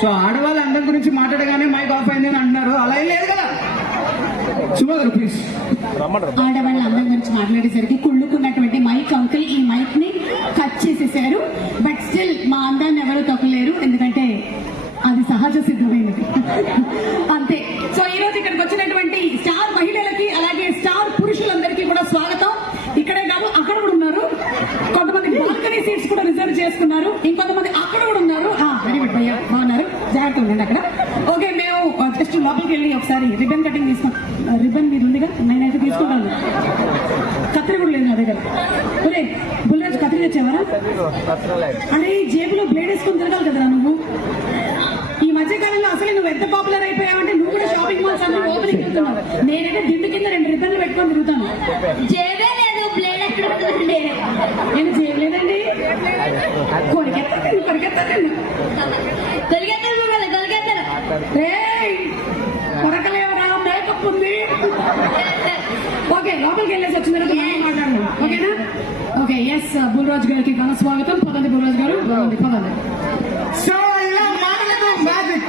So ఆడవాళ్ళ అందరి గురించి మాట్లాడగానే మైక్ ఆఫ్ అయింది అని అంటున్నారు, అలా ఏం లేదు కదా. శుభ గారు ప్లీజ్. ఆడవాళ్ళ అందరి గురించి మాట్లాడేసరికి కుళ్ళుకున్నటువంటి మైక్ అంకుల్ ఈ మైక్ ని కట్ చేసేసారు. బట్ స్టిల్ మా అందాన్ని ఎవరు తొక్కలేరు, ఎందుకంటే అది సహజ సిద్ధమైనది. అంతే. సో ఈ రోజు ఇక్కడికి వచ్చినటువంటి స్టార్ మహిళలకి అలాగే స్టార్ పురుషులందరికీ కూడా స్వాగతం. ఇక్కడే కాదు అక్కడ కూడా ఉన్నారు, కొంతమంది బాల్కనీ సీట్స్ కూడా రిజర్వ్ చేసుకున్నారు, ఇంకొంతమంది అక్కడ కూడా ఉన్నారు. వెరీ గుడ్ భయ్యా, బాగున్నారు, జాగ్రత్తగా ఉండండి అక్కడ. ఓకే, మేము జస్ట్ లోపలికి వెళ్ళి ఒకసారి రిబన్ కటింగ్ తీసుకున్నాం. రిబన్ మీద ఉందిగా, నేనైతే తీసుకుంటాను. కత్తిరి కూడా లేదు నా దగ్గర. ఒరే బుల్రాజ్, కత్తిరి తెచ్చావరా? అరే జేబులో బ్లేడ్ వేసుకొని తిరగాలి కదరా నువ్వు. ఈ మధ్యకాలంలో అసలు నువ్వు ఎంత పాపులర్ అయిపోయావంటే నువ్వు కూడా షాపింగ్ మాల్స్ అన్ని ఓపెనింగ్ వెళ్తున్నావు. నేనైతే దిండు కింద 2 రిబ్బన్లు పెట్టుకొని తిరుగుతాను. జేబే లేదు, బ్లేడ్ ఎక్కడ ఉంటుంది? నేను చేయలేదండి. కొరికెత్తాను తొలగెత్తారు కొరకలేవరా, మేకప్ ఉంది. ఓకే, లోపలికి వెళ్ళేసి వచ్చిన తర్వాత మాట్లాడదాం, ఓకేనా? ఓకే, ఎస్, బుల్రాజ్ గారికి ఘన స్వాగతం. పదండి బుల్రాజ్ గారు, పదండి. సో ఇలా మాటలకు మ్యాజిక్